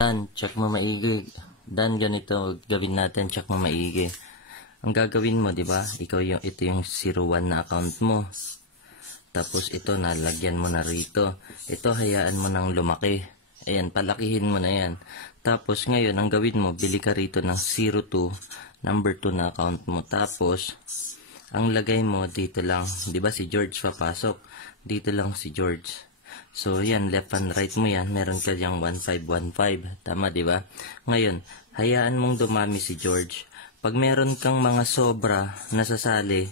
Dan, check mo maigi. Dan, ganito gawin natin, check mo maigi. Ang gagawin mo, di ba? Ito yung 01 na account mo. Tapos ito, nalagyan mo na rito. Ito, hayaan mo nang lumaki. Ayan, palakihin mo na yan. Tapos ngayon, ang gawin mo, bili ka rito ng 02, number 2 na account mo. Tapos, ang lagay mo dito lang, di ba si George papasok? Dito lang si George. So, yan, left and right mo yan. Meron ka diyang 1515. Tama, di ba? Ngayon, hayaan mong dumami si George. Pag meron kang mga sobra na sasali,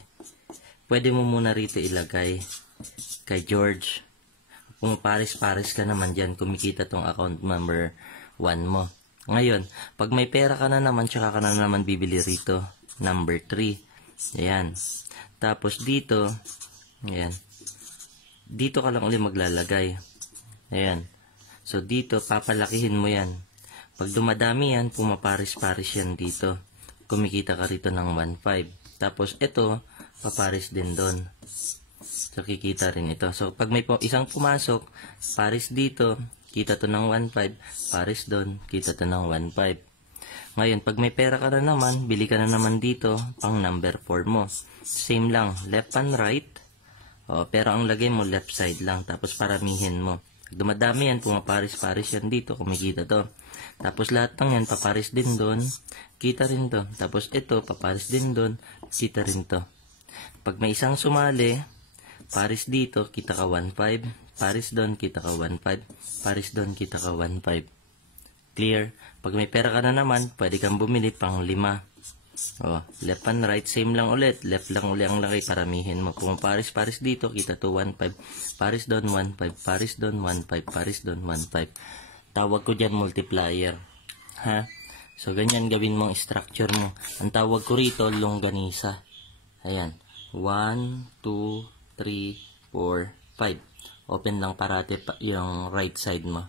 pwede mo muna rito ilagay kay George. Kung pares-pares ka naman dyan, kumikita tong account number 1 mo. Ngayon, pag may pera ka na naman, tsaka ka na naman bibili rito, number 3. Ayan. Tapos dito, ayan. Dito ka lang ulit maglalagay. Ayan. So, dito, papalakihin mo yan. Pag dumadami yan, pumaparis-paris yan dito. Kumikita ka rito ng 1.5. Tapos, ito, paparis din doon. So, kikita rin ito. So, pag may isang pumasok, paris dito, kita to ng 1.5. Paris doon, kita to ng 1.5. Ngayon, pag may pera ka na naman, bili ka na naman dito, pang number 4 mo. Same lang, left and right. Pero ang lagay mo, left side lang. Tapos paramihin mo. Dumadami yan, pumaparis-paris yan dito, kumikita to. Tapos lahat ng yan, paparis din doon, kita rin to. Tapos ito, paparis din doon, kita rin to. Pag may isang sumali, paris dito, kita ka 1.5. Paris doon, kita ka 1.5. Paris doon, kita ka 1.5. Clear? Pag may pera ka na naman, pwede kang bumili pang 5. Left and right, same lang ulit. Left lang ulit ang laki, paramihin mo. Kung paris-paris dito, kita to 1.5. Paris doon, 1.5. Paris doon, 1.5. Paris doon, 1.5. Tawag ko dyan multiplier. Ha? So, ganyan gawin mong structure mo. Ang tawag ko rito, longganisa. Ayan. 1, 2, 3, 4, 5. Open lang parati yung right side mo.